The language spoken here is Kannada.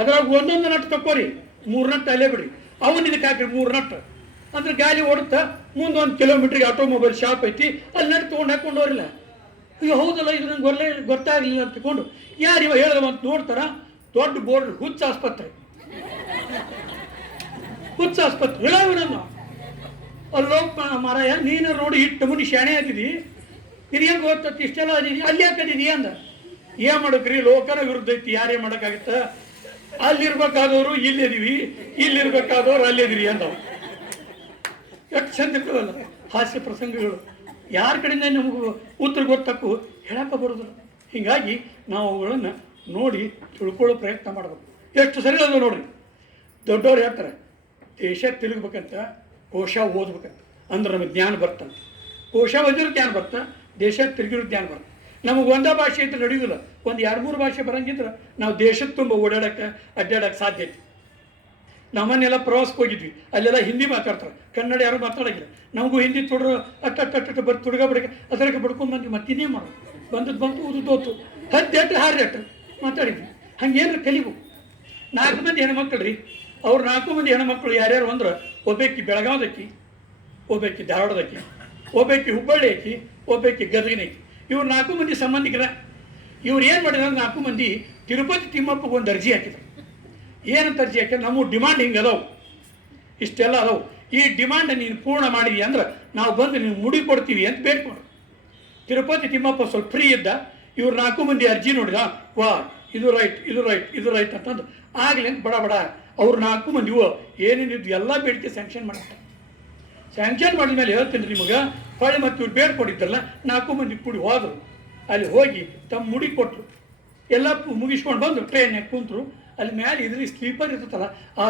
ಅದ್ರಾಗ ಒಂದೊಂದು ನಟ್ ತಕ್ಕೋರಿ. ಮೂರು ನಟ್ ಅಲ್ಲೇ ಬಿಡಿ ಅವನ್ ಇದಕ್ಕೆ ಹಾಕ್ರಿ ಮೂರು ನಟ್. ಅಂದ್ರೆ ಗಾಲಿ ಓಡುತ್ತಾ ಮುಂದೊಂದು ಕಿಲೋಮೀಟ್ರಿಗೆ ಆಟೋಮೊಬೈಲ್ ಶಾಪ್ ಐತಿ ಅಲ್ಲಿ ನಟ್ ತೊಗೊಂಡು ಹಾಕೊಂಡು ಈಗ ಹೌದಲ್ಲ, ಇದು ನಂಗೆ ಗೊರಲೇ ಗೊತ್ತಾಗಲಿಲ್ಲ ಅಂತ ತಿಳ್ಕೊಂಡು, ಯಾರು ಇವ ಹೇಳಿದವ ಅಂತ ನೋಡ್ತಾರ, ದೊಡ್ಡ ಬೋರ್ಡ್, ಹುಚ್ಚ ಆಸ್ಪತ್ರೆ. ಹುಚ್ಚ ಆಸ್ಪತ್ರೆ. ಹೇಳವನನ್ನು ಅಲ್ಲೋ ಮಾರಾಯ, ನೀನು ನೋಡಿ ಇಟ್ಟು ಮುನಿ ಶಾಣೆ ಹಾಕಿದಿ ಇದು ಹೆಂಗೆ ಗೊತ್ತತ್ತು ಇಷ್ಟೆಲ್ಲ ಅಲ್ಲಿ ಯಾಕದಿದಿ ಅಂದ. ಏನ್ ಮಾಡಕ್ರಿ ಲೋಕನ ವಿರುದ್ಧ ಐತಿ, ಯಾರೇ ಮಾಡಕ್ಕಾಗತ್ತ ಅಲ್ಲಿರ್ಬೇಕಾದವರು ಇಲ್ಲಿದೀವಿ ಇಲ್ಲಿರ್ಬೇಕಾದವ್ರು ಅಲ್ಲಿದ್ರಿ ಅಂತ. ಎಷ್ಟು ಚಂದ ಇರ್ತದಲ್ಲ? ಹಾಸ್ಯ ಪ್ರಸಂಗಗಳು. ಯಾರ ಕಡೆಯಿಂದ ನಮಗೂ ಉತ್ತರ ಗೊತ್ತಕ್ಕೂ ಹೇಳಕ್ಕ ಬರೋದಿಲ್ಲ. ಹೀಗಾಗಿ ನಾವು ಅವುಗಳನ್ನು ನೋಡಿ ತಿಳ್ಕೊಳ್ಳೋ ಪ್ರಯತ್ನ ಮಾಡಬೇಕು. ಎಷ್ಟು ಸರಿ ಅದು ನೋಡ್ರಿ. ದೊಡ್ಡವ್ರು ಹೇಳ್ತಾರೆ, ದೇಶ ತಿರುಗ್ಬೇಕಂತ, ಕೋಶ ಓದ್ಬೇಕಂತ. ಅಂದ್ರೆ ನಮಗೆ ಜ್ಞಾನ ಬರ್ತಂತೆ. ಕೋಶ ಓದಿರೋ ಜ್ಞಾನ ಬರ್ತ ದೇಶ ತಿರುಗಿರೋ ಜ್ಞಾನ ಬರ್ತದೆ. ನಮಗೆ ಒಂದೇ ಭಾಷೆ ಅಂತ ನಡೆಯುವುದಿಲ್ಲ ಒಂದು ಎರಡು ಮೂರು ಭಾಷೆ ಬರಂಗಿದ್ರೆ ನಾವು ದೇಶದ ತುಂಬ ಓಡಾಡಕ್ಕೆ ಅಡ್ಡಾಡಕ್ಕೆ ಸಾಧ್ಯ ಐತಿ. ನಮ್ಮನ್ನೆಲ್ಲ ಪ್ರವಾಸಕ್ಕೆ ಹೋಗಿದ್ವಿ. ಅಲ್ಲೆಲ್ಲ ಹಿಂದಿ ಮಾತಾಡ್ತಾರೆ. ಕನ್ನಡ ಯಾರು ಮಾತಾಡೋಂಗಿಲ್ಲ. ನಮಗೂ ಹಿಂದಿ ತುಡ್ರು ಅಟ್ಟ ಬರ್ ತುಡ್ಗ ಬಡಕ ಅದ್ರಾಗ ಬಡ್ಕೊಂಡು ಬಂದ್ವಿ ಮತ್ತಿನ್ನೇ ಮಾಡೋದು? ಬಂದದ್ದು ಬಂತು ಉದ್ದು ತೋತು ಹದ್ದು ಎಟ್ಟು ಹಾರಿ ಎಟ್ಟು ಮಾತಾಡಿದ್ವಿ. ಹಂಗೇನು ಕಲಿಬೇಕು ನಾಲ್ಕು ಮಂದಿ ಹೆಣ್ಮಕ್ಳು ರೀ ಅವ್ರು ನಾಲ್ಕು ಮಂದಿ ಹೆಣ್ಮಕ್ಳು ಯಾರ್ಯಾರು ಅಂದ್ರೆ, ಒಬ್ಬಾಕಿ ಬೆಳಗಾವದಕ್ಕಿ ಒಬ್ಬಾಕಿ ಧಾರವಾಡದಕ್ಕಿ ಒಬ್ಬಾಕಿ ಹುಬ್ಬಳ್ಳಿ ಆಕಿ ಒಬ್ಬಾಕಿ ಗದಗಿನ ಆಕಿ ಇವ್ರು ನಾಲ್ಕು ಮಂದಿ ಸಂಬಂಧಿಕರ. ಇವ್ರು ಏನು ಮಾಡಿದ್ರು ನಾಲ್ಕು ಮಂದಿ ತಿರುಪತಿ ತಿಮ್ಮಪ್ಪಗೆ ಒಂದು ಅರ್ಜಿ ಹಾಕಿದ್ರು. ಏನಂತ ಅರ್ಜಿ ಹಾಕಿದ್ರೆ? ನಮ್ಮ ಡಿಮಾಂಡ್ ಹಿಂಗೆ ಅದಾವು. ಇಷ್ಟೆಲ್ಲ ಅದಾವು. ಈ ಡಿಮಾಂಡ್ ನೀನು ಪೂರ್ಣ ಮಾಡಿದಿ ಅಂದ್ರೆ ನಾವು ಬಂದು ನೀವು ಮುಡಿ ಕೊಡ್ತೀವಿ ಅಂತ ಬೇಡ್ಕೊಂಡು ತಿರುಪತಿ ತಿಮ್ಮಪ್ಪ ಸ್ವಲ್ಪ ಫ್ರೀ ಇದ್ದ. ಇವ್ರು ನಾಲ್ಕು ಮಂದಿ ಅರ್ಜಿ ನೋಡಿದ. ವಾ, ಇದು ರೈಟ್ ಇದು ರೈಟ್ ಇದು ರೈಟ್ ಅಂತಂದು. ಆಗ್ಲಿ ಅಂತ ಬಡ ಬಡ. ಅವ್ರು ನಾಲ್ಕು ಮಂದಿ, ಓ ಏನೇನಿದ್ದು ಎಲ್ಲ ಬೇಡಿಕೆ ಸ್ಯಾಂಕ್ಷನ್ ಮಾಡ್ತಾರೆ ಸ್ಯಾಂಕ್ಷನ್ ಮಾಡಿದ ಮೇಲೆ ಹೇಳ್ತೀನಿ ನಿಮಗೆ ಹೊಳ್ಳಿ ಮತ್ತು ಬೇರ್ ಬೇಡ್ಕೊಂಡಿದ್ದಲ್ಲ ನಾಲ್ಕು ಮಂದಿ ಕೂಡಿ ಹೋದರು. ಅಲ್ಲಿ ಹೋಗಿ ತಮ್ಮ ಮುಡಿ ಕೊಟ್ಟರು ಎಲ್ಲ ಮುಗಿಸ್ಕೊಂಡು ಬಂದು ಟ್ರೈನ್ ಕುಂತರು. ಅಲ್ಲಿ ಮ್ಯಾಲೆ ಇದ್ರಿ ಸ್ಲೀಪರ್ ಇರ್ತದಲ್ಲ ಆ